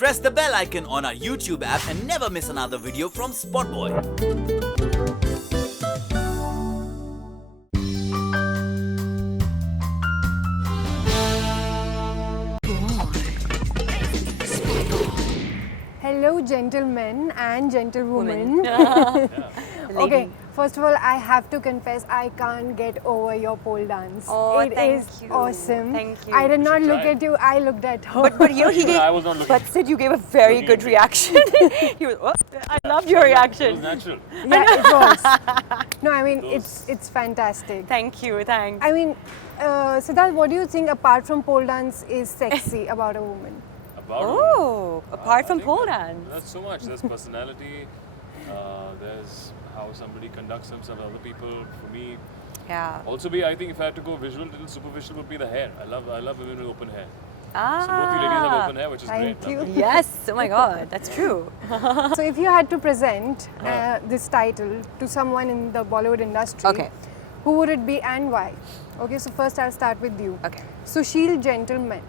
Press the bell icon on our YouTube app and never miss another video from SpotboyE. Hello, gentlemen and gentlewomen. Okay, first of all, I have to confess, I can't get over your pole dance. Oh, It thank is you. awesome. Thank you. I did not should look try. at you, I looked at her. But you know, he I gave, was not looking. but Sid, you gave a very good reaction. He was, oh, I loved your It was reaction. natural. Yeah, it was. No, I mean, it's fantastic. Thank you, thanks. I mean, Sidharth, what do you think apart from pole dance is sexy about a woman? About Oh, apart I from think pole that- dance. That's so much. There's personality. There's how somebody conducts themselves. Other people. For me, Yeah. also I think if I had to go visual, little superficial would be the hair. I love women with open hair. Ah. So both you ladies have open hair, which is Thank great. you. Lovely. Yes. Oh my God, that's true. So if you had to present this title to someone in the Bollywood industry, Okay. who would it be and why? Okay, so first I'll start with you. Okay. Susheel, gentleman,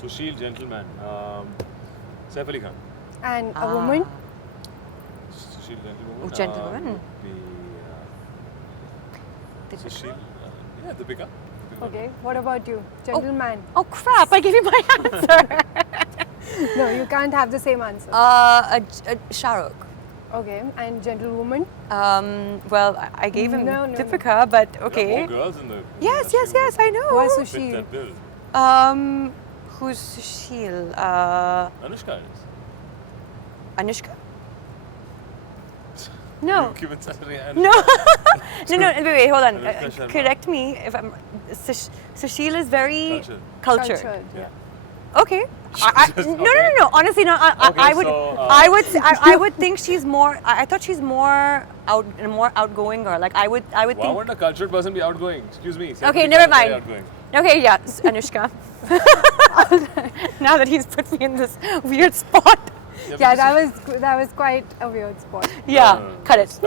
Susheel, gentleman. Saif Ali Khan. and a woman. Susheel, gentlewoman. Oh, gentlewoman. Would be Susheel. Yeah, Deepika. Okay, what about you? Gentleman. Oh crap! I gave you my answer. No, you can't have the same answer. a Shah Rukh. Okay, and gentlewoman. Well, I gave him No. Deepika, but There are okay. more girls in the Yes, industry yes, I know. Why who fit Susheel? that bill. Who's Susheel? Anushka is. Anushka? No. You've given such a reaction. No. no, wait, hold on. Anushka Sharma. Correct me if I'm. Susheel is very Cultured. Cultured. Yeah. Okay. No. Honestly, no. I would. so, I would think she's more. I thought she's more outgoing girl. Like I would Why think. wouldn't a cultured person be outgoing? Excuse me. Saif Okay, Ali never Khan is very mind. outgoing. Okay, yeah, Anushka. Now that he's put me in this weird spot. Yeah, that was quite a weird spot. Yeah, No. cut it.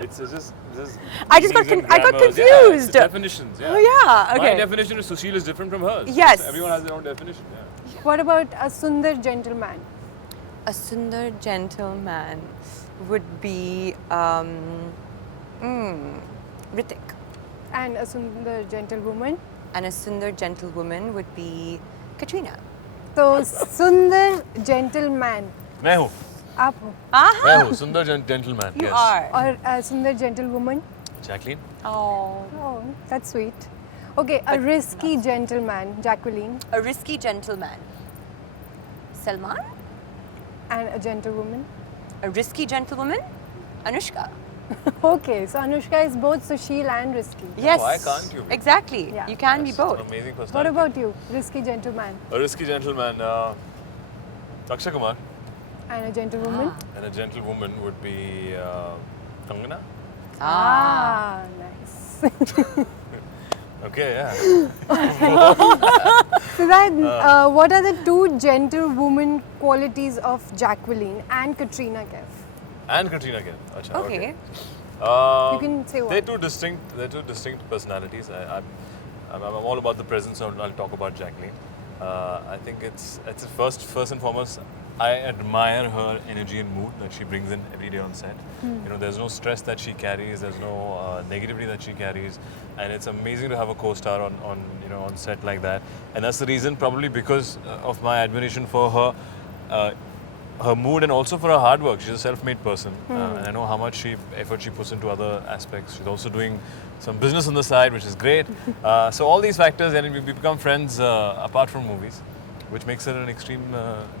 It's just I just got meanings and I got grammars. Yeah, confused. it's definitions. Yeah. Oh yeah. My Okay. definition of Susheel is different from hers. Yes. Everyone has their own definition. Yeah. What about a Sundar gentleman? A Sundar gentleman would be Ritik, And a Sundar gentlewoman? and a Sundar gentlewoman would be Katrina. So, Sundar gentleman. मैं हूँ. आप हो? मैं हूँ. Sundar gentleman. You yes. are. Or a Sundar gentlewoman? Jacqueline. Oh. Oh, that's sweet. Okay, a risky gentleman, Jacqueline, A risky gentleman. Salman. and a gentlewoman. A risky gentlewoman. Anushka. Okay, so Anushka is both Susheel and risky. Yes. why can't you be? Exactly. Yeah. You can be That's both. an amazing personality. What about you? Risky gentleman A risky gentleman. Akshay Kumar. and a gentlewoman? And a gentlewoman would be Kangana. Ah, nice. Okay, yeah. So then, what are the two gentlewoman qualities of Jacqueline and Katrina Kaif? And Katrina again. Acha, Okay. You can say They're one. two distinct personalities. I'm all about the present, so I'll talk about Jacqueline. I think it's first and foremost, I admire her energy and mood that she brings in every day on set. You know, there's no stress that she carries, there's no negativity that she carries, and it's amazing to have a co-star on set like that. And that's the reason, probably because of my admiration for her. Her mood and also for her hard work. She's a self-made person, and I know how much effort she puts into other aspects. She's also doing some business on the side, which is great. So all these factors, and we become friends apart from movies, which makes her an extreme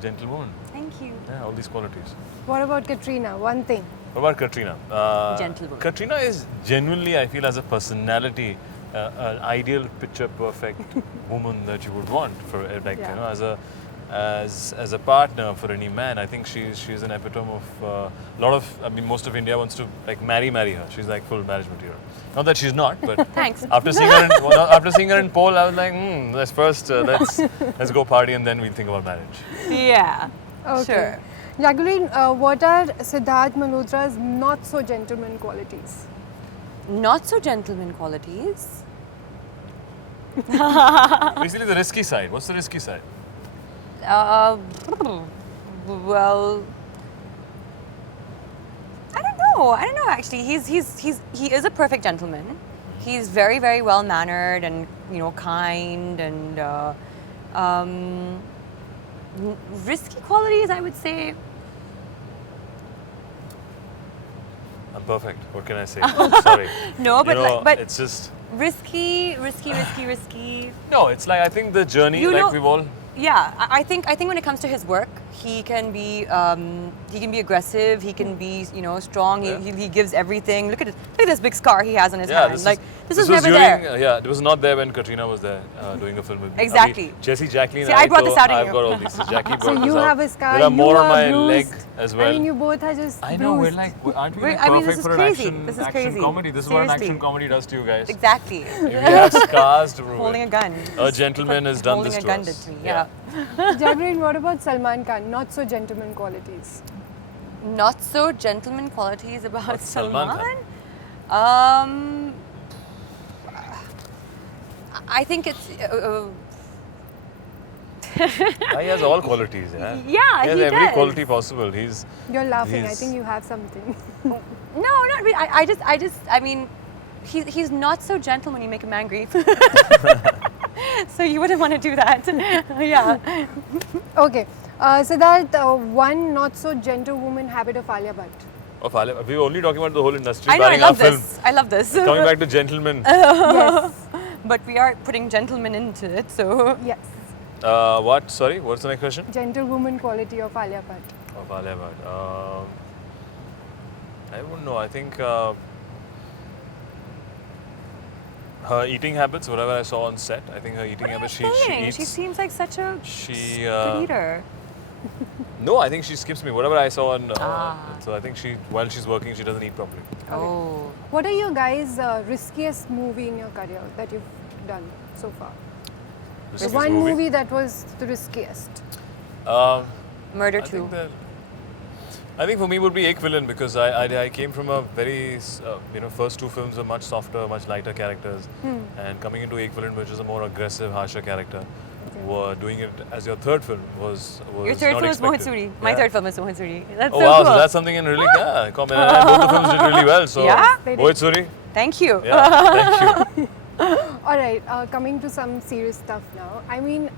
gentlewoman. Thank you. Yeah, all these qualities. What about Katrina? One thing. What about Katrina? Gentlewoman. Katrina is genuinely, I feel, as a personality, an ideal picture-perfect woman that you would want for, like, Yeah. you know, as a partner for any man. I think she's an epitome of most of India wants to like marry her. She's like full marriage material. Not that she's not, but Thanks. after seeing her in Pole, I was like, let's first let's go party and then we'll think about marriage. Yeah. Okay. Sure. Jacqueline, what are Sidharth Malhotra's not so gentleman qualities? Not so gentleman qualities. Basically, the risky side. What's the risky side? Well, I don't know. Actually, he is a perfect gentleman. He's very, very well mannered and kind and risky qualities, I would say. I'm perfect. What can I say? Sorry. No, but but it's just risky. no. It's like I think the journey, we've all. Yeah, I think when it comes to his work, he can be aggressive. He can be strong. Yeah. He gives everything. Look at this big scar he has on his hand. This was never during, there. Yeah, it was not there when Katrina was there doing a film with me. Exactly. Jacqueline. See, I brought this out in I've you. got all these. So Jackie brought So this you out. have a scar. There are you more on are my bruised. leg as well. I mean, you both are just I know, bruised. aren't we I mean, this perfect is for an crazy. action, This is action crazy. comedy? This is what an Seriously. action comedy does to you guys. Exactly. If we have scars to prove Holding it. a gun. A gentleman has done Holding this a to gun us. to me. Yeah. Jacqueline, what about Salman Khan? Not so gentleman qualities. Not so gentleman qualities about What's Salman Salman. I think it's. He has all qualities, yeah. Yeah, he has he every does. quality possible. You're laughing. I He's- think you have something. No, not really. I mean, he's not so gentle when you make him angry. So you wouldn't want to do that. Yeah. Okay. Sidharth, one not so gentle woman habit of Alia Bhatt. We're only talking about the whole industry, I know. I barring love our film. this. I love this. Coming back to gentlemen. Yes. But we are putting gentlemen into it, so. Yes. What? Sorry, what's the next question? Gentlewoman quality of Alia Bhatt. Of Alia Bhatt. I wouldn't know. I think her eating habits, whatever I saw on set, I think her eating habits, she eats. She seems like such a good eater. No, I think she skips me. Whatever I saw on. Ah. So I think while she's working, she doesn't eat properly. Oh. What are your guys' riskiest movie in your career that you've done so far? This The is one movie that was the riskiest. Murder I 2. think I think for me would be Ek Villain because I came from a very, first two films were much softer, much lighter characters. And coming into Ek Villain, which is a more aggressive, harsher character, doing it as your third film was Your third not film is Mohan expected. Suri. My Yeah. third film is Mohan Suri. That's Oh so wow, cool. so that's something in really, yeah, comment. And both the films did really well, so Yeah? They did. Mohan Suri, Thank you. yeah, thank you. All right, coming to some serious stuff now. I mean,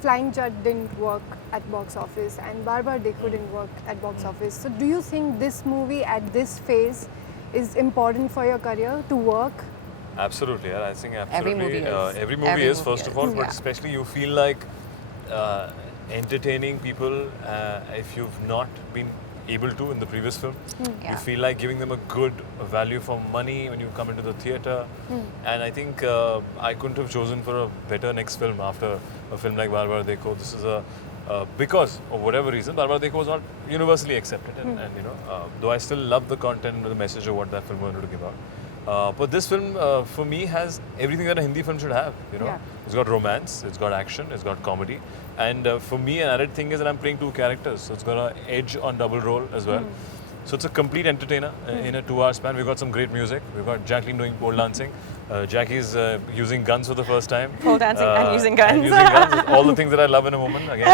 Flying Chud didn't work at box office and Bar Bar Dekho didn't work at box office. So do you think this movie at this phase is important for your career to work? Absolutely, yeah, I think absolutely. Every movie is. Every movie Every is, movie first is. of all, Yeah. but especially you feel like entertaining people if you've not been able to in the previous film. Yeah. You feel like giving them a good value for money when you come into the theatre. And I think I couldn't have chosen for a better next film after a film like Bar Bar Dekho. This is because of whatever reason, Bar Bar Dekho was not universally accepted. And though I still love the content and the message of what that film wanted to give out. But this film, for me, has everything that a Hindi film should have. Yeah. It's got romance, it's got action, it's got comedy. And for me, an added thing is that I'm playing two characters. So it's got an edge on double role as well. So it's a complete entertainer in a 2-hour span. We've got some great music. We've got Jacqueline doing pole dancing. Jackie's using guns for the first time. Pole dancing and using guns. And using guns. All the things that I love in a woman again.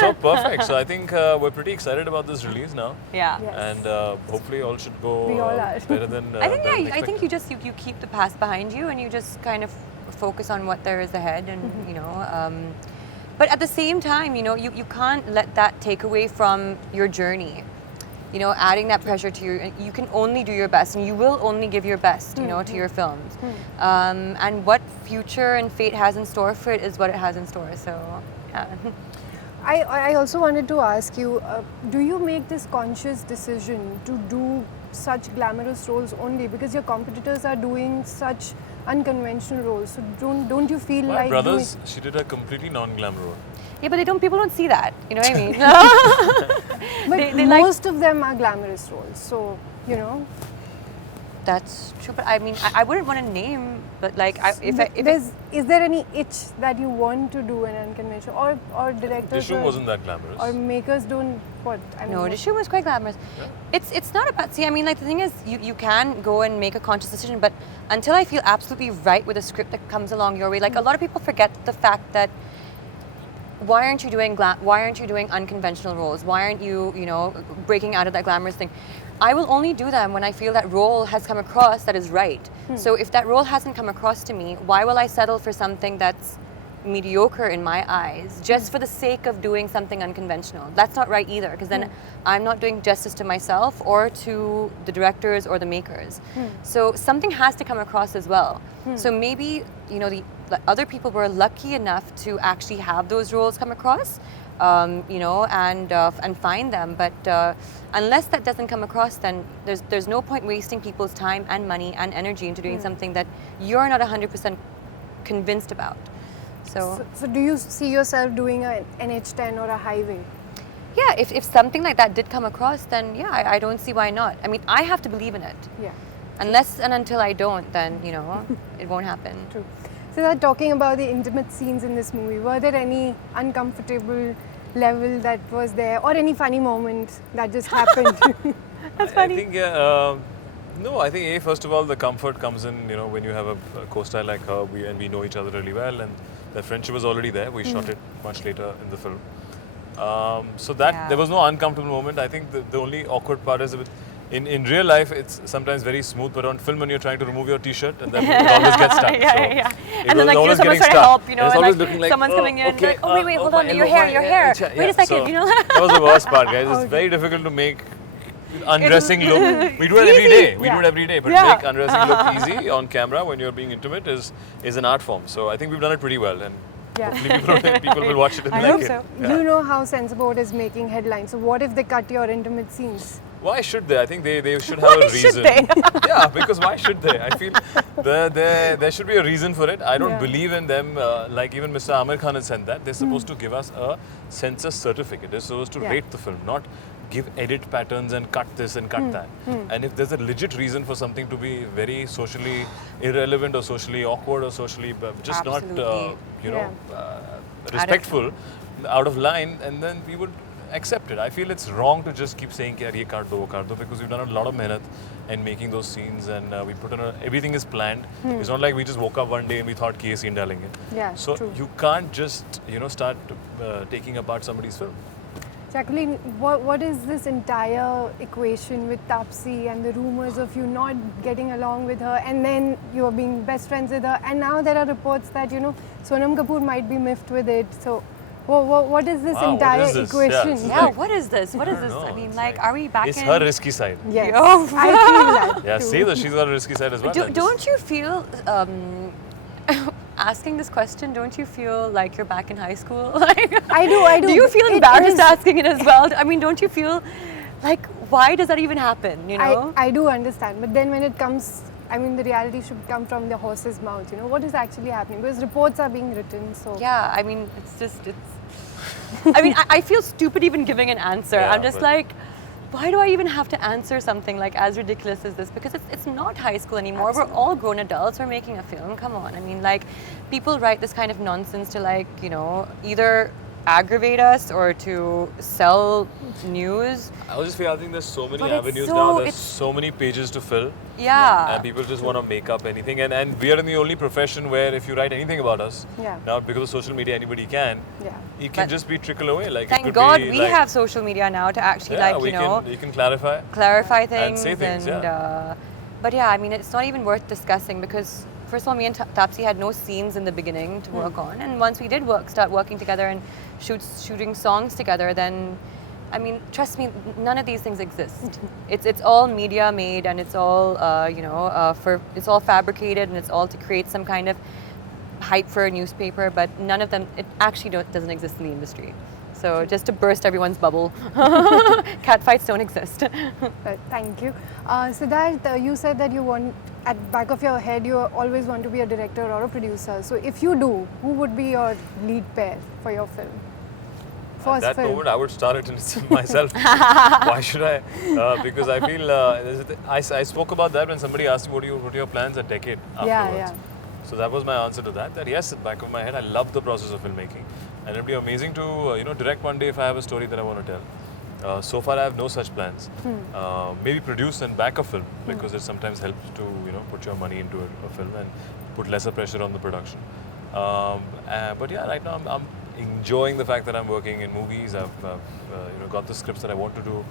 So perfect. So I think we're pretty excited about this release now. Yeah. Yes. And hopefully all should go We all are. better than I think better than I think expected. you keep the past behind you and you just kind of focus on what there is ahead and but at the same time you can't let that take away from your journey. Adding that pressure to you can only do your best and you will only give your best to your films. And what future and fate has in store for it is what it has in store. So yeah. I also wanted to ask you, do you make this conscious decision to do such glamorous roles only because your competitors are doing such unconventional roles? So don't you feel My like brothers, she did a completely non-glamour role. Yeah, but people don't see that. You know what I mean? but they like- most of them are glamorous roles, so That's true, but I mean, I wouldn't want to name, but like, is there any itch that you want to do an unconventional, or directors Dishu wasn't that glamorous. or makers don't what? I mean, no, what- Dishu was quite glamorous. Yeah. It's not about, see, I mean, like, the thing is, you can go and make a conscious decision, but until I feel absolutely right with a script that comes along your way, like, a lot of people forget the fact that why aren't you doing unconventional roles? Why aren't you, breaking out of that glamorous thing? I will only do them when I feel that role has come across that is right. So if that role hasn't come across to me, why will I settle for something that's mediocre in my eyes just for the sake of doing something unconventional? That's not right either, because then I'm not doing justice to myself or to the directors or the makers. So something has to come across as well. So maybe, the other people were lucky enough to actually have those roles come across, and find them. But unless that doesn't come across, then there's no point wasting people's time and money and energy into doing something that you're not 100% convinced about. So do you see yourself doing an NH10 or a highway? yeah, if something like that did come across, then yeah, I don't see why not. I mean, I have to believe in it. Yeah. Unless and until I don't, then it won't happen. True. So that talking about the intimate scenes in this movie, were there any uncomfortable level that was there, or any funny moment that just happened? That's funny. I think, no, I think first of all, the comfort comes in, when you have a co-star like her, we know each other really well, and the friendship was already there. We shot it much later in the film. So that there was no uncomfortable moment. I think the only awkward part is in real life, it's sometimes very smooth, but on film when you're trying to remove your t-shirt, and then it always gets stuck. And then someone's trying to help, it's always looking like someone's coming in, okay, like, oh wait, hold on, your hair. Wait a second, so that was the worst part, guys. It's very difficult to make undressing look. We do it every day. We do it every day, but make undressing look easy on camera when you're being intimate is an art form. So I think we've done it pretty well, and hopefully people will watch it and I like hope it. so. Yeah. You know how Sensibot is making headlines. So what if they cut your intimate scenes? Why should they? I think they should have a reason. Yeah, because why should they? I feel there should be a reason for it. I don't believe in them. Like even Mr. Amir Khan has said that they're supposed to give us a censor certificate. They're supposed to rate the film, not give edit patterns and cut this and cut that. And if there's a legit reason for something to be very socially irrelevant or socially awkward or socially just not respectful, out of line, and then we would accept it. I feel it's wrong to just keep saying ye kaat do, because we've done a lot of mehnat in making those scenes, and we put in everything is planned. It's not like we just woke up one day and we thought ki ye scene dalenge. Yeah, so true. you can't just start taking apart somebody's film. Jacqueline, what is this entire equation with Taapsee and the rumors of you not getting along with her, and then you are being best friends with her, and now there are reports that Sonam Kapoor might be miffed with it. So what is this entire equation? Yeah, what is this? What is this? No, I mean, it's like, are we back It's in? her risky side. Yes, Oh. I feel that. Yeah, too. see that she's got a risky side as well. Don't you feel, asking this question, don't you feel like you're back in high school? Like, I do. Do you feel embarrassed asking it as well? I mean, don't you feel like, why does that even happen, I do understand, but then when it comes, I mean, the reality should come from the horse's mouth, what is actually happening, because reports are being written, so... Yeah, I mean, I mean, I feel stupid even giving an answer. Yeah, I'm just like, why do I even have to answer something like as ridiculous as this? Because it's not high school anymore. Absolutely. We're all grown adults. We're making a film. Come on. I mean, like, people write this kind of nonsense to, like, either aggravate us or to sell news. I just feel, I think there's so many But it's avenues so- now. There's it's- so many pages to fill. Yeah. And people just want to make up anything. And we are in the only profession where if you write anything about us, now because of social media, anybody can. Yeah. It can But just be trickle away. Like, it Thank could God be we like, have social media now to actually, you can clarify. clarify things say things, but yeah, I mean, it's not even worth discussing because first of all, me and Taapsee had no scenes in the beginning to work on, and once we did start working together and shooting songs together, then I mean, trust me, none of these things exist. It's all media made, and it's all it's all fabricated, and it's all to create some kind of hype for a newspaper, but none of them, it actually doesn't exist in the industry. So just to burst everyone's bubble, catfights don't exist. Thank you. Sidharth, you said that you want, at back of your head, you always want to be a director or a producer. So if you do, who would be your lead pair for your film? At that moment, I would start it myself. Why should I? Because I feel I spoke about that when somebody asked me what are your plans a decade afterwards. So that was my answer to that. That yes, at the back of my head, I love the process of filmmaking, and it'd be amazing to direct one day if I have a story that I want to tell. So far, I have no such plans. Maybe produce and back a film because it sometimes helps to put your money into a film and put lesser pressure on the production. But yeah, right now I'm enjoying the fact that I'm working in movies. I've got the scripts that I want to do,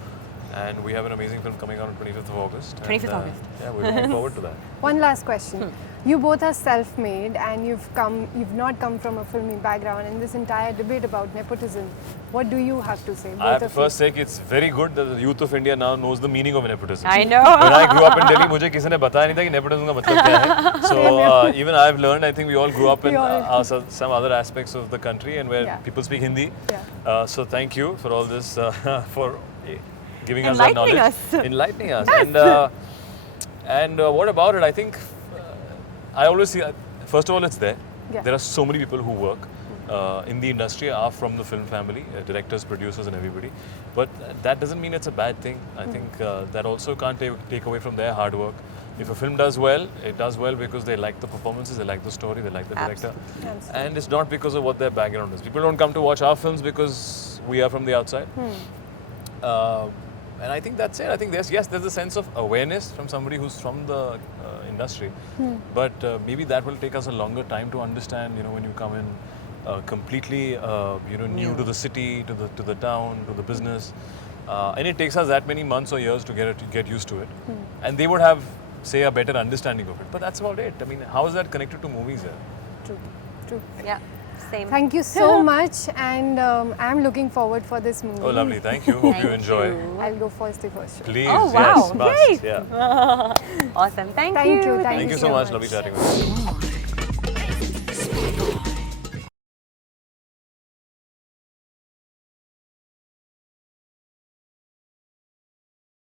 and we have an amazing film coming out on 25th of August. 25th and, August. Yeah, we're looking forward to that. One last question. You both are self-made and you've not come from a filming background. In this entire debate about nepotism, what do you have to say? I have to Both of you? first say कि it's very good that the youth of India now knows the meaning of nepotism. I know. When I grew up in Delhi, मुझे किसी ने बताया नहीं था कि nepotism का मतलब क्या है. So even I've learned. I think we all grew up in some other aspects of the country and where Yeah. people speak Hindi. Yeah. So thank you for all this for giving us that Enlightening knowledge, us. enlightening us. And what about it? I think I always see. First of all, it's there. Yeah. There are so many people who work in the industry are from the film family, directors, producers, and everybody. But that doesn't mean it's a bad thing. I think that also can't take away from their hard work. If a film does well, it does well because they like the performances, they like the story, they like the director. Absolutely. And it's not because of what their background is. People don't come to watch our films because we are from the outside. And I think that's it. I think there's a sense of awareness from somebody who's from the industry. But maybe that will take us a longer time to understand, when you come in completely, new to the city, to the town, to the business. And it takes us that many months or years to get used to it. And they would have, say, a better understanding of it. But that's about it. I mean, how is that connected to movies? True. True. Yeah, same. Thank you so much, and I'm looking forward for this movie. Oh, lovely. Thank you. Hope you Thank enjoy. you. I'll go first the first show. Please. Oh, wow. Yes, must. Yay. Yeah. Awesome. Thank Thank you. you. Thank you so much. Lovely chatting with you.